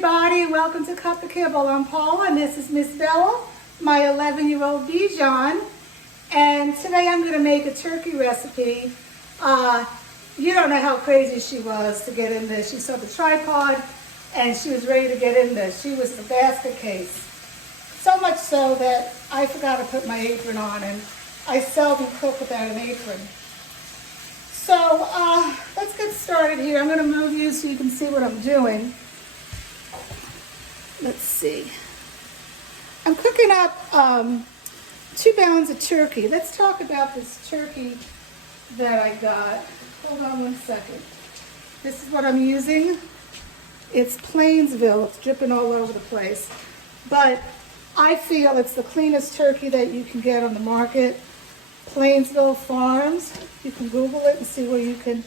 everybody, welcome to Cut the Kibble. I'm Paula and this is Miss Bella, my 11-year-old Bichon. And today I'm going to make a turkey recipe. You don't know how crazy she was to get in this. She saw the tripod and she was ready to get in this. She was the basket case. So much so that I forgot to put my apron on, and I seldom cook without an apron. So let's get started here. I'm going to move you so you can see what I'm doing. Let's see. I'm cooking up 2 pounds of turkey. Let's talk about this turkey that I got. Hold on one second. This is what I'm using. It's Plainsville. It's dripping all over the place. But I feel it's the cleanest turkey that you can get on the market. Plainsville Farms. You can Google it and see where you can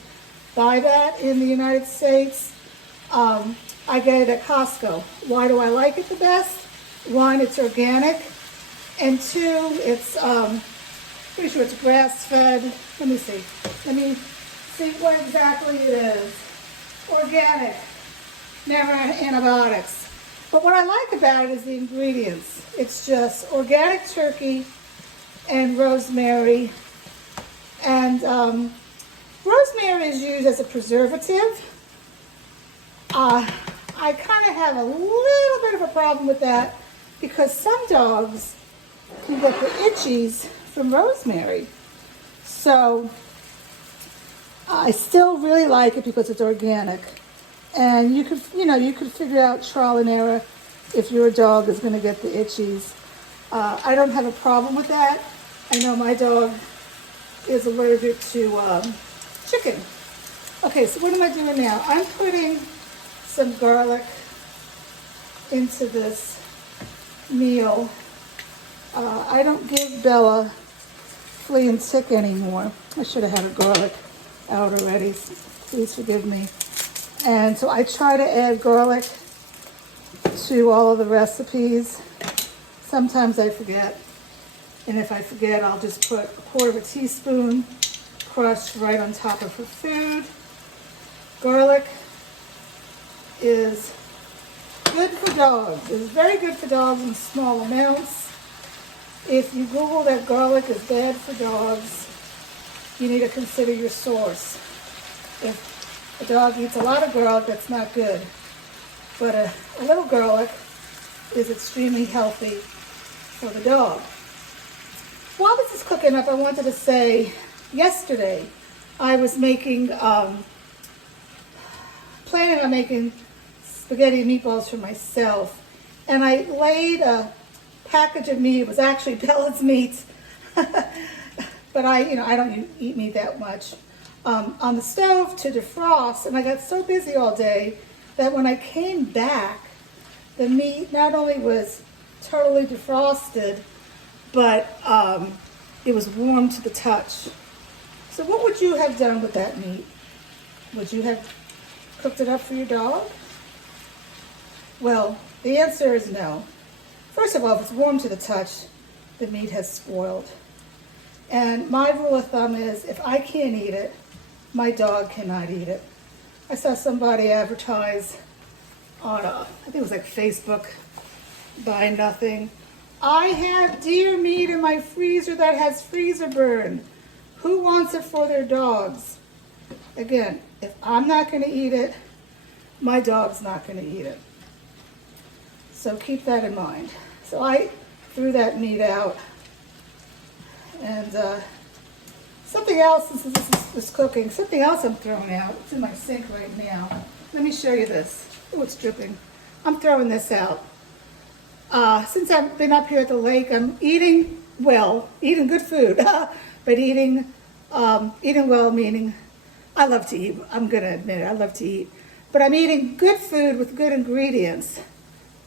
buy that in the United States. I get it at Costco. Why do I like it the best? 1, it's organic. And 2, it's pretty sure it's grass-fed. Let me see what exactly it is. Organic, never antibiotics. But what I like about it is the ingredients. It's just organic turkey and rosemary. And rosemary is used as a preservative. I kind of have a little bit of a problem with that because some dogs can get the itchies from rosemary. So I still really like it because it's organic. And you could figure out trial and error if your dog is going to get the itchies. I don't have a problem with that. I know my dog is allergic to chicken. Okay, so what am I doing now? I'm putting some garlic into this meal. I don't give Bella flea and tick anymore. I should have had her garlic out already. Please forgive me. And so I try to add garlic to all of the recipes. Sometimes I forget. And if I forget, I'll just put 1/4 teaspoon crushed right on top of her food. Garlic is good for dogs. It's very good for dogs in small amounts. If you Google that garlic is bad for dogs, you need to consider your source. If a dog eats a lot of garlic, that's not good. But a little garlic is extremely healthy for the dog. While this is cooking up, I wanted to say, yesterday I was planning on making spaghetti and meatballs for myself, and I laid a package of meat. It was actually Bella's meat, but I don't eat meat that much, on the stove to defrost, and I got so busy all day that when I came back, the meat not only was totally defrosted, but it was warm to the touch. So what would you have done with that meat? Would you have cooked it up for your dog? Well, the answer is no. First of all, if it's warm to the touch, the meat has spoiled. And my rule of thumb is if I can't eat it, my dog cannot eat it. I saw somebody advertise on, I think it was like Facebook, Buy Nothing. I have deer meat in my freezer that has freezer burn. Who wants it for their dogs? Again, if I'm not going to eat it, my dog's not going to eat it. So keep that in mind. So I threw that meat out. And something else, since this is cooking, something else I'm throwing out. It's in my sink right now. Let me show you this. Oh, it's dripping. I'm throwing this out. Since I've been up here at the lake, I'm eating well, eating good food, but eating well meaning I love to eat. I'm going to admit it, I love to eat. But I'm eating good food with good ingredients.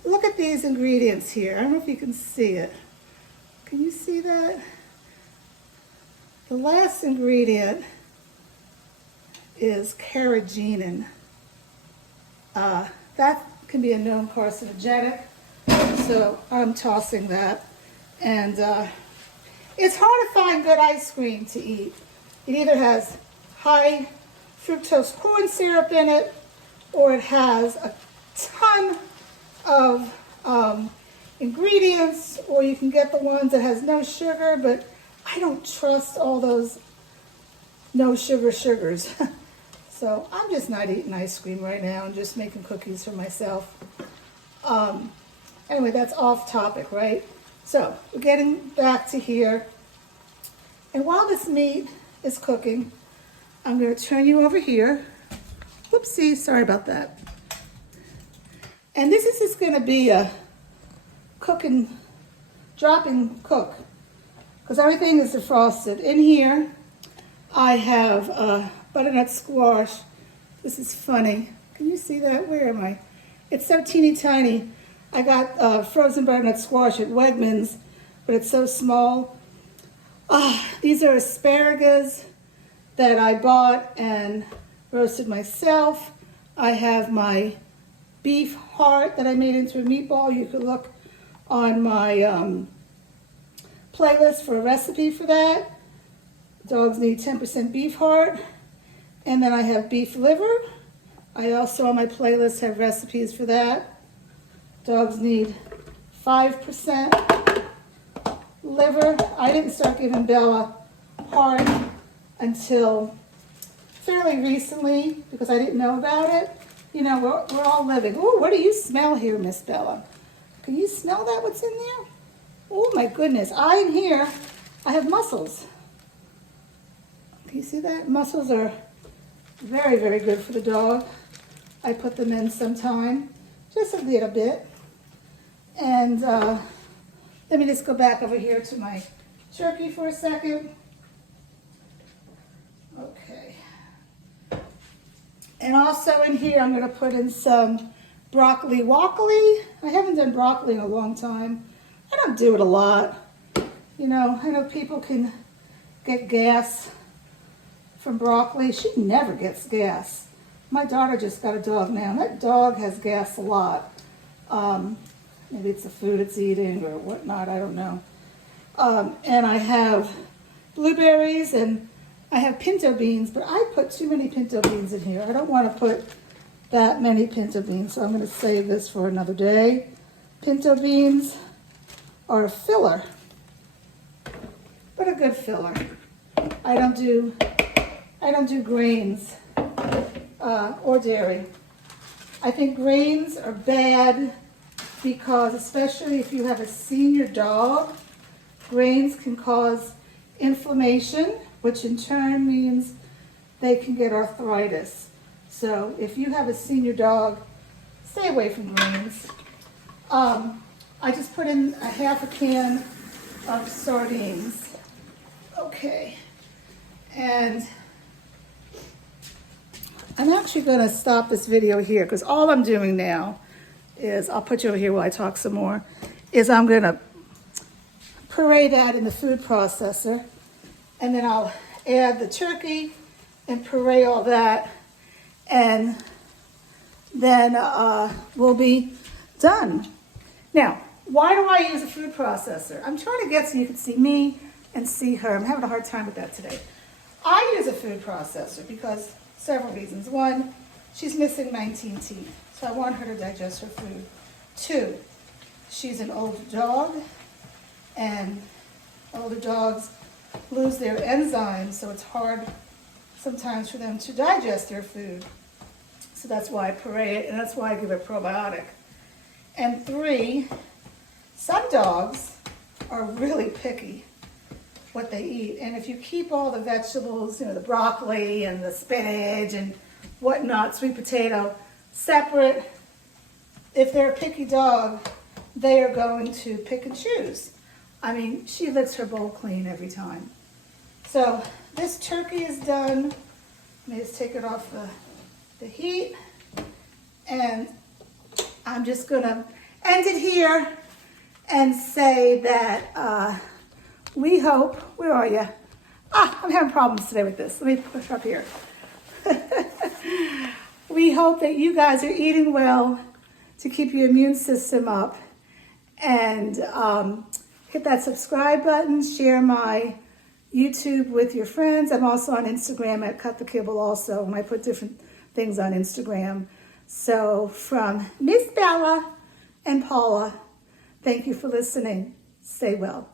Look at these ingredients here. I don't know if you can see it. Can you see that? The last ingredient is carrageenan. That can be a known carcinogenic, so I'm tossing that. And it's hard to find good ice cream to eat. It either has high fructose corn syrup in it, or it has a ton of ingredients, or you can get the ones that has no sugar, but I don't trust all those no sugar sugars. So I'm just not eating ice cream right now and just making cookies for myself. Anyway, that's off topic, right? So we're getting back to here. And while this meat is cooking, I'm going to turn you over here. Whoopsie, sorry about that. And this is just going to be a drop and cook, because everything is defrosted. In here, I have butternut squash. This is funny. Can you see that? Where am I? It's so teeny tiny. I got frozen butternut squash at Wegmans, but it's so small. These are asparagus that I bought and roasted myself. I have my beef heart that I made into a meatball. You could look on my playlist for a recipe for that. Dogs need 10% beef heart. And then I have beef liver. I also on my playlist have recipes for that. Dogs need 5% liver. I didn't start giving Bella heart until fairly recently because I didn't know about it. You know, we're all living. Oh, what do you smell here, Miss Bella? Can you smell that, what's in there? Oh my goodness, in here, I have mussels. Can you see that? Mussels are very, very good for the dog. I put them in sometime, just a little bit. And let me just go back over here to my turkey for a second. Okay. And also in here, I'm going to put in some broccoli woccoli. I haven't done broccoli in a long time. I don't do it a lot. You know, I know people can get gas from broccoli. She never gets gas. My daughter just got a dog now, and that dog has gas a lot. Maybe it's the food it's eating or whatnot, I don't know. And I have blueberries and I have pinto beans, but I put too many pinto beans in here. I don't want to put that many pinto beans, so I'm going to save this for another day. Pinto beans are a filler, but a good filler. I don't do grains or dairy. I think grains are bad because, especially if you have a senior dog, grains can cause inflammation, which in turn means they can get arthritis. So if you have a senior dog, stay away from grains. I just put in a half a can of sardines. Okay, and I'm actually going to stop this video here because all I'm doing now is, I'll put you over here while I talk some more, is I'm going to puree that in the food processor, and then I'll add the turkey and puree all that, and then we'll be done. Now, why do I use a food processor? I'm trying to get so you can see me and see her. I'm having a hard time with that today. I use a food processor because several reasons. One, she's missing 19 teeth, so I want her to digest her food. Two, she's an older dog, and older dogs lose their enzymes, so it's hard sometimes for them to digest their food. So that's why I puree it, and that's why I give it probiotic. And three, some dogs are really picky what they eat. And if you keep all the vegetables, you know, the broccoli and the spinach and whatnot, sweet potato, separate, if they're a picky dog, they are going to pick and choose. I mean, she licks her bowl clean every time. So this turkey is done. Let me just take it off the heat. And I'm just gonna end it here and say that we hope, where are you? I'm having problems today with this. Let me push up here. We hope that you guys are eating well to keep your immune system up, and hit that subscribe button, share my YouTube with your friends. I'm also on Instagram at Cut the Kibble also, and I put different things on Instagram. So from Miss Bella And Paula, thank you for listening. Stay well.